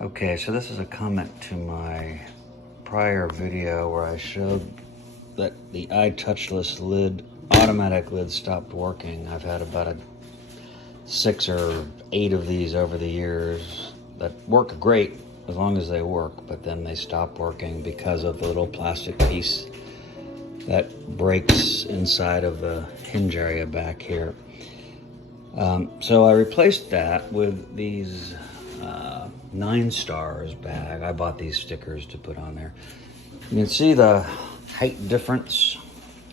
Okay, so this is a comment to my prior video where I showed that the itouchless lid, automatic lid, stopped working. I've had about 6 or 8 of these over the years that work great as long as they work, but then they stop working because of the little plastic piece that breaks inside of the hinge area back here. So I replaced that with these Ninestars bag. I bought these stickers to put on there. You can see the height difference.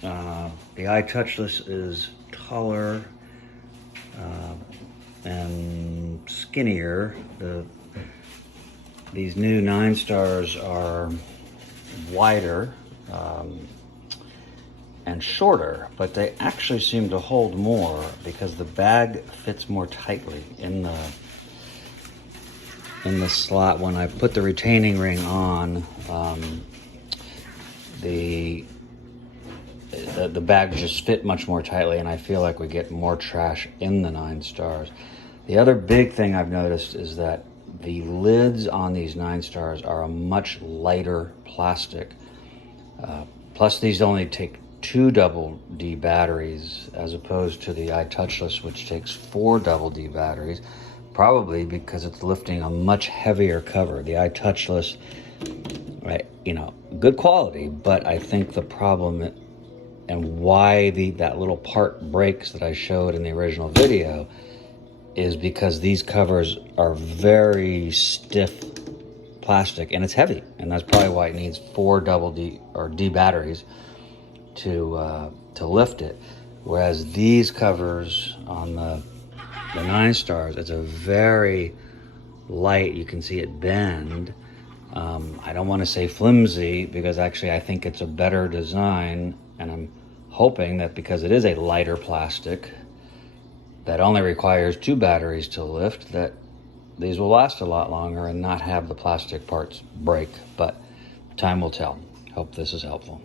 The itouchless is taller and skinnier. These new Ninestars are wider and shorter, but they actually seem to hold more because the bag fits more tightly in the slot. When I put the retaining ring on, the bag just fit much more tightly, and I feel like we get more trash in the Ninestars. The other big thing I've noticed is that the lids on these Ninestars are a much lighter plastic. Plus, these only take 2 double D batteries as opposed to the itouchless, which takes 4 double D batteries, probably because it's lifting a much heavier cover. The itouchless, right, good quality, but I think the problem and why that little part breaks that I showed in the original video is because these covers are very stiff plastic and it's heavy, and that's probably why it needs 4 double D or D batteries to lift it. Whereas these covers on the Ninestars, it's a very light, you can see it bend. I don't want to say flimsy because actually I think it's a better design, and I'm hoping that because it is a lighter plastic that only requires 2 batteries to lift, that these will last a lot longer and not have the plastic parts break, but time will tell. Hope this is helpful.